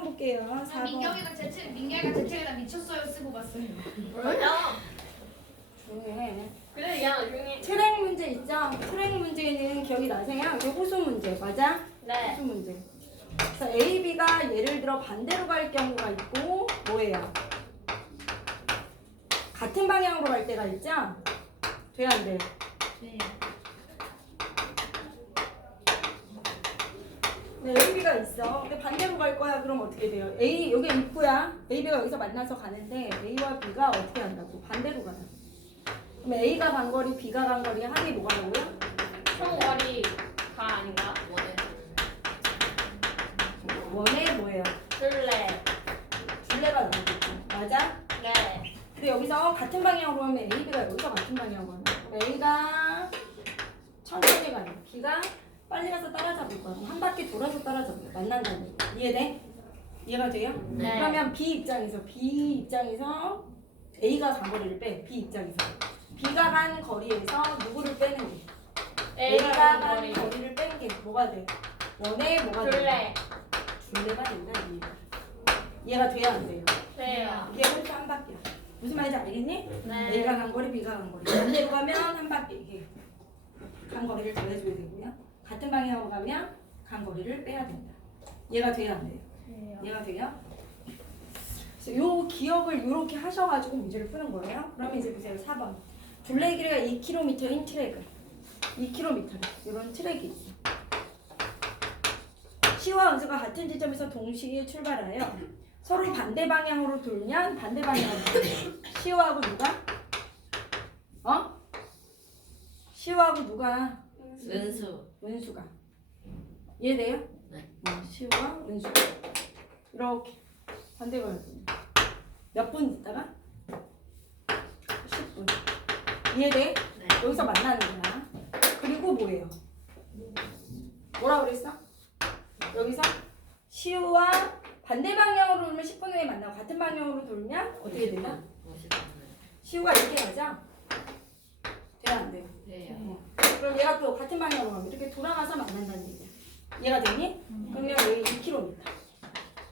4번 볼게요. 4번. 민경이가 제 책에다 미쳤어요 쓰고 갔어요. 맞아. 조용해. 그래, 야, 조용히. 트랙 문제 있죠? 트랙 문제는 기억이 나세요? 이게 호수 문제 맞아? 네. 호수 문제. 그래서 A, B가 예를 들어 반대로 갈 경우가 있고 뭐예요? 같은 방향으로 갈 때가 있죠? 돼 안 돼? 네. 네, A, B가 있어. 근데 반대로 갈 거야. 그럼 어떻게 돼요? A 여기 입구야. A, B가 여기서 만나서 가는데 A와 B가 어떻게 한다고? 반대로 가요. 그럼 A가 간 거리, B가 간 거리 합이 뭐가라고요? 총거리가 아닌가? 원의 뭐예요? 둘레. 둘레가 나오겠죠. 맞아? 네. 근데 여기서 같은 방향으로 하면 A, B가 여기서 같은 방향으로 하면 A가 천천히 가요. B가 빨리 가서 따라잡을 거야. 한 바퀴 돌아서 따라잡아요. 만난다는 거. 이해돼? 이해가 돼요? 네. 그러면 B 입장에서 A가 간 거리를 빼. B 입장에서 B가 간 거리에서 누구를 빼는 게? A가 간 거리. 거리를 빼는 게 뭐가 돼? 원의 뭐가 돼? 둘레. 둘레가 된다. 이해가 돼야 안 돼요? 돼요. 이게 홀수 한 바퀴야. 무슨 말인지 알겠니? 네. A가 간 거리, B가 간 거리. 반대로 가면 한 바퀴 이게 간 거리를 더해줘야 되고요. 같은 방향으로 가면 간 거리를 빼야 된다. 이해가 돼야 안 돼요? 이해가 돼요? 그래서 요 기억을 이렇게 하셔가지고 문제를 푸는 거예요. 그러면 이제 보세요. 4번. 둘레 길이가 2km인 트랙을 2km 이런 트랙이 있어. C와 은수가 같은 지점에서 동시에 출발하여 서로 반대 방향으로 돌면 반대 방향으로 돌려. C와하고 누가? C와하고 누가? 은수. 은수가. 이해돼요? 네. C와 은수가 이렇게 반대 방향으로 돌려. 몇 분 있다가? 10분. 이해돼? 네. 여기서 만나는 거야. 그리고 뭐예요? 뭐라 그랬어? 여기서 C와 반대 방향으로 돌면 10분 후에 만나고 같은 방향으로 돌면 어떻게 되나? C가 이렇게 가자. 돼야 안 돼요? 돼요. 그럼 얘가 또 같은 방향으로 가면 이렇게 돌아가서 만난다는 얘기야. 이해가 되니? 그러면 여기 2km.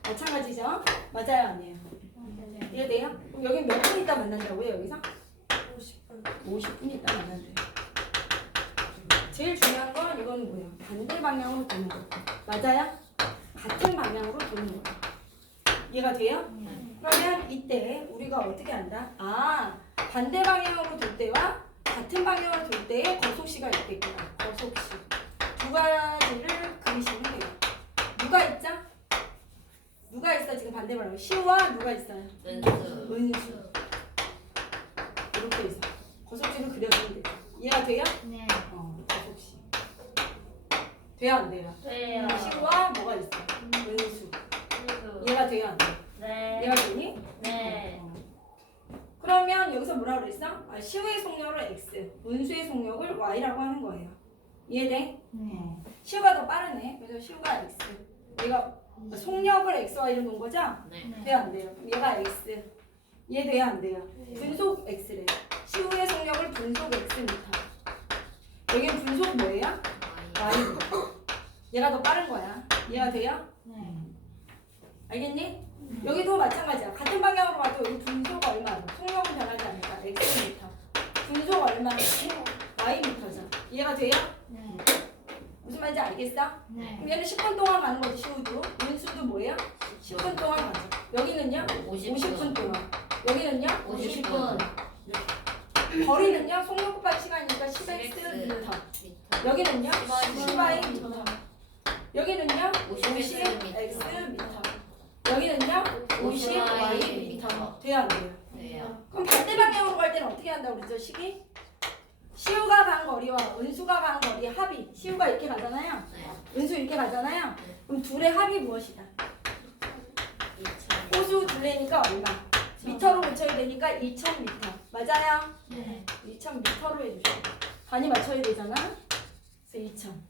마찬가지죠? 맞아요? 아니에요? 이해돼요? 그럼 여기 몇 분 있다 만난다고요? 여기서? 50분 있다 만난대요. 제일 중요한 건 이건 뭐예요? 반대 방향으로 도는 거. 맞아요? 같은 방향으로 도는 거. 이해가 돼요? 그러면 이때 우리가 어떻게 한다? 반대 방향으로 돌 때와 같은 방향으로 돌 때의 거속시가 있겠구나. 거속시. 두 가지를 그리시면 돼요. 누가 있죠? 누가 있어 지금 반대 방향? C와 누가 있어요? 은수. 은수. 이렇게 있어. 거속시를 그려주면 돼요. 이해가 돼요? 네. 거속시. 돼요 안 돼요? 돼요. C와 뭐가 있어? 은수. 은수. 이해가 돼요 안 돼요? 네. 이해가 되니? 네. 그러면 여기서 뭐라 그랬어? C의 속력을 X, 은수의 속력을 Y라고 하는 거예요. 이해돼? 네. C가 더 빠르네. 그래서 C가 X. 얘가 속력을 X와 이로 놓은 거죠? 네. 돼요 안 돼요? 그럼 얘가 X. 이해돼요 안 돼요? 분속 X래. C의 속력을 분속 X미터. 여기는 분속 뭐예요? Y. 얘가 더 빠른 거야. 이해가 돼요? 네. 알겠니? 여기도 마찬가지야. 같은 방향으로 가도 여기 분속 얼마로? 속력은 변하지 않을까? X미터. 분속 얼마? Y미터죠. 이해가 돼요? 네. 무슨 말인지 알겠어? 네. 그럼 얘는 10분 동안 가는 거지, 시우도. 은수도 뭐예요? 10분 동안 가죠. 여기는요? 50분 동안. 여기는요? 50분. 거리는요? 속력 곱하기 시간이니까 10x 미터. 여기는요? 10y 미터. 여기는요? 50x 미터. 여기는요? 50y 미터. 돼야 안 돼요? 돼요. 그럼 반대 방향으로 갈 때는 어떻게 한다고 그러죠, 식이? 시우가 간 거리와 은수가 간 거리 합이. 시우가 이렇게 가잖아요. 네. 은수 이렇게 가잖아요. 그럼 둘의 합이 무엇이다? 호수 둘레니까 얼마? 미터로 고쳐야 되니까 2000미터. 맞아요? 네. 2000미터로 해주세요. 단위 맞춰야 되잖아. 그래서 2000.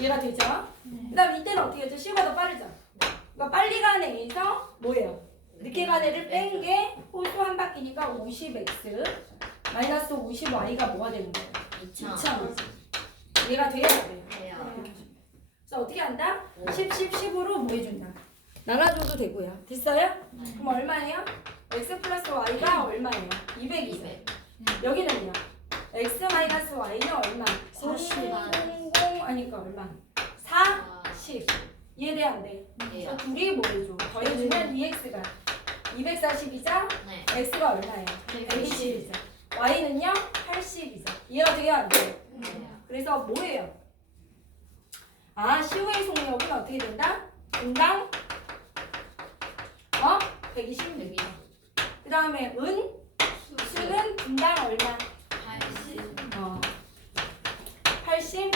이해가 되죠? 그 다음 이때는 어떻게 하죠? 시우가 더 빠르죠? 그러니까 빨리 간 애에서 뭐예요? 늦게 간 애를 뺀 게 호수 한 바퀴니까 50x 마이너스 50y가 뭐가 되는 거예요? 2000. 이해가 돼야 돼요. 돼요. 그래서 어떻게 한다? 10, 10, 10으로 뭐 해준다? 나눠줘도 되고요. 됐어요? 그럼 얼마예요? x 플러스 y가 얼마예요? 200이죠. 200. 여기는요? x 마이너스 y는 얼마? 40. 0 하니까 얼마? 4, 10. 이해돼 안 돼? 돼요. 둘이 뭐 해줘? 더해주면 2x가 240이죠? 네. x가 얼마예요? 120이죠. y는요? 80이죠. 이해가 돼요? 안 돼요? 그래서 뭐예요? 아, 시우의 속력은 어떻게 된다? 분당 120. 그 다음에 수는 분당 얼마? 80m.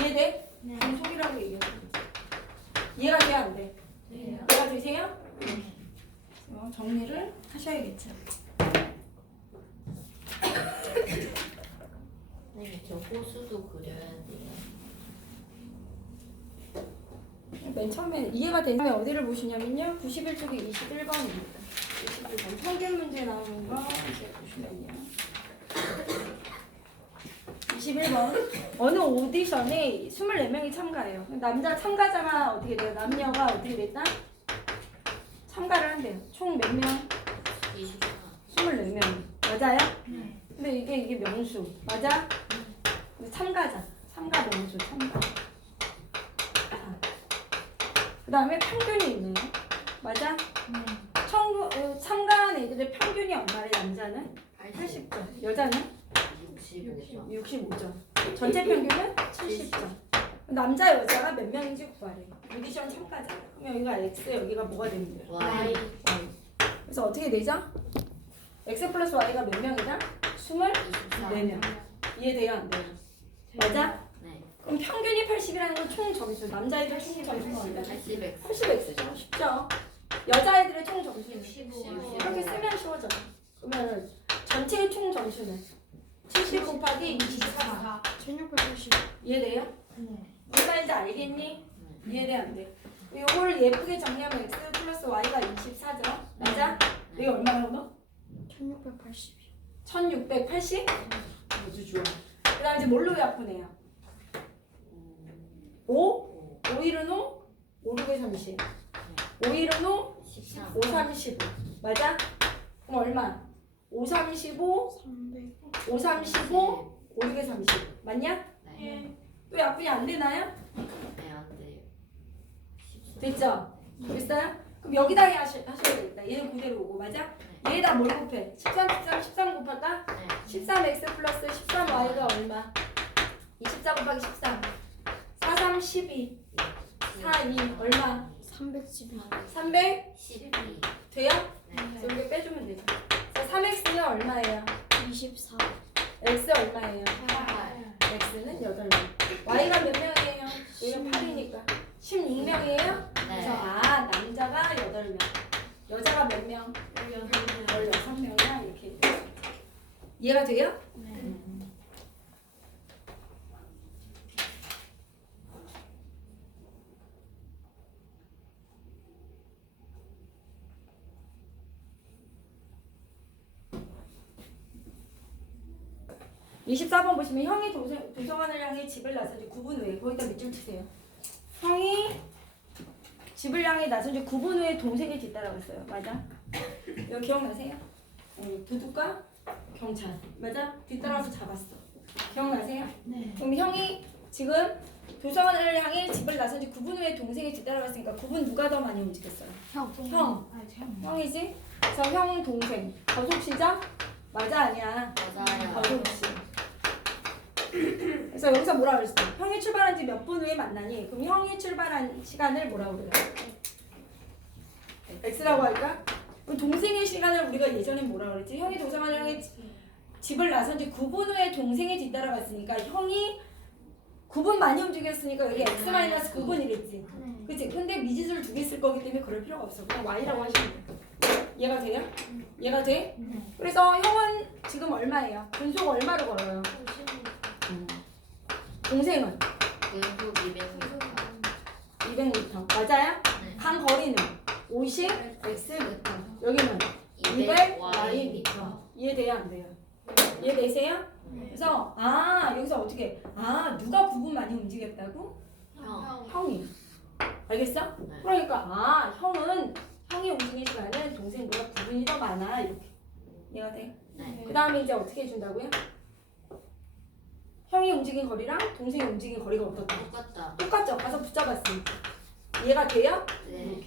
이해돼? 단속이라고 얘기하는 거지. 이해가 돼요? 안 돼? 이해가 되세요? 정리를 하셔야겠죠. 네, 저 호수도 그려야 돼요. 맨 처음에 이해가 되면 어디를 보시냐면요. 91쪽에 21번입니다. 21번 평균 문제 나오는 거 이제 보시면요. 21번 어느 오디션에 24명이 참가해요. 남자 참가자가 어떻게 돼요? 남녀가 어떻게 됐다? 참가를 한대요. 총 몇 명? 24명. 맞아요? 근데 이게 명수. 맞아? 참가자. 참가 명수. 참가. 그 다음에 평균이 있네요. 맞아? 참가한 애들의 평균이 얼마래? 남자는 80점. 여자는 65점. 전체 평균은 70점. 남자 여자가 몇 명인지 구하래. 오디션 참가자. 그럼 여기가 X, 여기가 뭐가 되는 거예요? Y. 그래서 어떻게 되죠? X 플러스 Y가 몇 명이다? 24명. 이해돼요? 안 돼요? 맞아? 네. 그럼 평균이 80이라는 건 총 점수. 남자애들 총 점수가 얼마야? 80x. 80X죠. 쉽죠? 여자애들의 총 점수는 15. 이렇게 쓰면 쉬워져. 그러면 전체의 총 점수는 70 곱하기 24. 1680. 이해돼요? 무슨 말인지 알겠니? 이해돼 안 돼? 이걸 예쁘게 정리하면 x 플러스 y가 24죠? 맞아? 이게 얼마라고 너? 1680. 1680? 아주 좋아. 그 다음 이제 뭘로 약분해요? 5? 5일은 5? 5, 6에 30. 5일은 5? 13. 5, 35. 맞아? 그럼 얼마? 5, 35, 300. 5, 35, 5, 6에 30. 맞냐? 네. 또 약분이 안 되나요? 네, 안 돼요. 됐죠? 됐어요? 그럼 여기다 하셔야 되겠다. 얘는 그대로 오고, 맞아? 얘에다 뭘 곱해? 13 곱할까? 네. 13x 플러스 13y가 얼마? 24 곱하기 13. 4, 3, 12. 4, 2. 얼마? 312. 300? 12. 돼요? 네. 그래서 여기 빼주면 되죠. 자, 3x는 얼마예요? 24. x 얼마예요? 8. x는 8명. y가 몇 명이에요? 얘는 8이니까. 16명이에요? 그래서 아, 남자가 8명. 여자가 몇 명? 16명이야. 이렇게. 이해가 돼요? 네. 24번 보시면 형이 도서관을 향해 집을 나선 지 9분 후에 거기다 밑줄 치세요. 형이 집을 향해 나선 지 9분 후에 동생이 뒤따라갔어요. 맞아? 이거 기억나세요? 도둑과 경찰. 맞아? 뒤따라와서 잡았어. 기억나세요? 네. 그럼 형이 지금 도서관을 향해 집을 나선 지 9분 후에 동생이 뒤따라갔으니까 9분 누가 더 많이 움직였어요? 형. 형. 아, 형. 형이지? 그래서 형 동생. 거속시죠? 맞아 아니야? 맞아요. 거속시. 그래서 여기서 뭐라 그랬어? 형이 출발한 지 몇 분 후에 만나니? 그럼 형이 출발한 시간을 뭐라고 그래요? X라고 할까? 그럼 동생의 시간을 우리가 예전에 뭐라 그랬지? 형이 도서관을 향해 집을 나선 지 9분 후에 동생이 뒤따라갔으니까 형이 9분 많이 움직였으니까 여기 X-9분이겠지. 그치? 근데 미지수를 두 개 쓸 거기 때문에 그럴 필요가 없어. 그냥 Y라고 하시면 돼. 이해가 돼요? 이해가 돼? 그래서 형은 지금 얼마예요? 분속 얼마로 걸어요? 동생은? 연속 200m. 200m. 맞아요? 네. 간 거리는 50 Xm. 여기는 200 Ym. 이해돼요? 안 돼요? 이해되세요? 그래서 아 여기서 어떻게 누가 9분 많이 움직였다고? 형. 형이. 알겠어? 네. 그러니까 형이 움직이는 시간은 동생보다 9분이 더 많아 이렇게 이해가 돼? 네. 그 다음에 이제 어떻게 해준다고요? 형이 움직인 거리랑 동생이 움직인 거리가 어떻다? 똑같다. 똑같죠? 가서 붙잡았으니까 이해가 돼요? 네.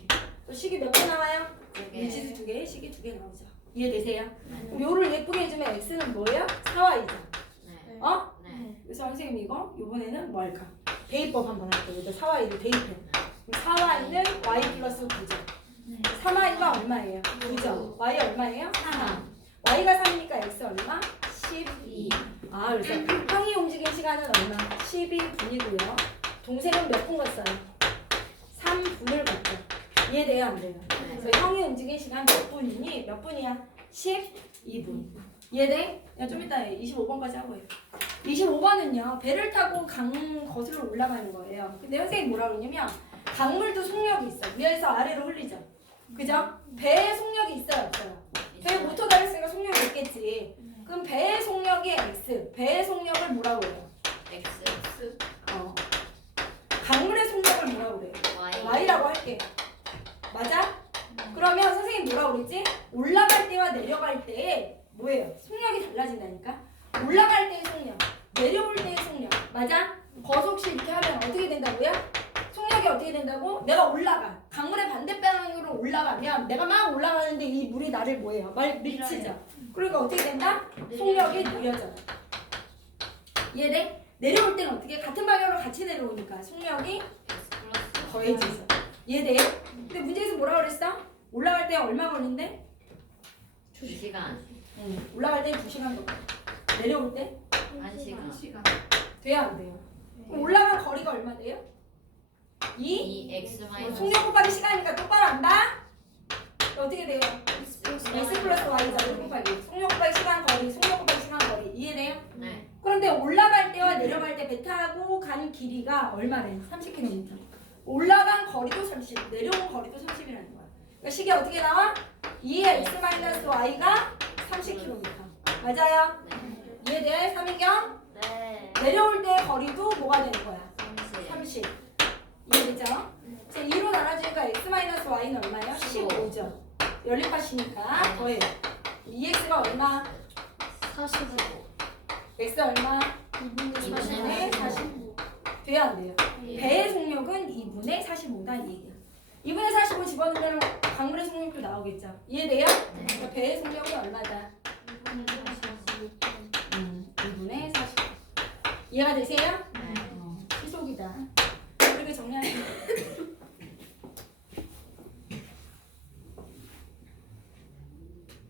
또 식이 몇 개 나와요? 되게 일지수 2개, 식이 2개 나오죠. 이해되세요? 네. 그럼 요를 예쁘게 해주면 x는 뭐예요? 4y죠. 네. 어? 네. 그래서 선생님 이거 요번에는 뭐 할까? 대입법 한번 할게요. 여기다 4y를 대입해. 4y는 y 플러스 9죠. 3y가 얼마예요? 9죠. y 얼마예요? 3. y가 3이니까 x 얼마? 12. 아 그래서 형이 움직인 시간은 얼마? 12분이고요. 동생은 몇 분 갔어요? 3분을 갔죠. 이해돼요? 안 돼요? 그래서 형이 움직인 시간 몇 분이니? 몇 분이야? 12분. 이해돼? 야, 좀 이따 25번까지 하고 해요. 25번은요, 배를 타고 강 거슬러 올라가는 거예요. 근데 선생님이 뭐라 그러냐면, 강물도 속력이 있어. 위에서 아래로 흘리죠. 그죠? 배에 속력이 있어요, 없어요? 배에 모터 달렸으니까 속력이 있겠지. 그럼 배의 속력이 x, 배의 속력을 뭐라고 해요? X. 강물의 속력을 뭐라고 그래요? Y. y라고 할게요. 맞아? 그러면 선생님 뭐라고 그랬지? 올라갈 때와 내려갈 때에 뭐예요? 속력이 달라진다니까? 올라갈 때의 속력, 내려올 때의 속력. 맞아? 거속시 이렇게 하면 어떻게 된다고요? 속력이 어떻게 된다고? 내가 올라가. 강물의 반대 방향으로 올라가면 내가 막 올라가는데 이 물이 나를 뭐예요? 밀치죠. 그러니까 어떻게 된다? 속력이 느려져요. 이해돼? 내려올 때는 어떻게? 같은 방향으로 같이 내려오니까 속력이 X 플러스 더해지죠. 이해돼요? 근데 문제에서 뭐라 그랬어? 올라갈 때 얼마 걸린대? 2시간. 올라갈 때 2시간 걸려. 내려올 때? 1시간. 돼요 안 돼요? 그럼 올라간 거리가 얼마 돼요? 2? 2X 마이너스 속력 곱하기 시간이니까 똑바로 안다? 어떻게 돼요? X 플러스 Y죠. 1 곱하기 속력 곱하기 시간 거리, 속력 곱하기 시간 거리. 이해돼요? 네. 그런데 올라갈 때와 내려갈 때 배 타고 간 길이가 얼마래? 30km. 올라간 거리도 30, 내려온 거리도 30이라는 거야. 그러니까 식이 어떻게 나와? 2x 마이너스 y가 30km. 맞아요? 네. 이해돼? 삼인경? 네. 내려올 때 거리도 뭐가 되는 거야? 30. 30. 이해되죠? 제 2로 나눠주니까 x 마이너스 y는 얼마예요? 15죠. 연립하시니까 더해요. 2x가 얼마? 45. x 얼마? 2분의 2분의 45. 돼요 안 돼요? 배의 속력은 2분의 45다 이 얘기야. 2분의 45 집어넣으면 강물의 속력도 나오겠죠.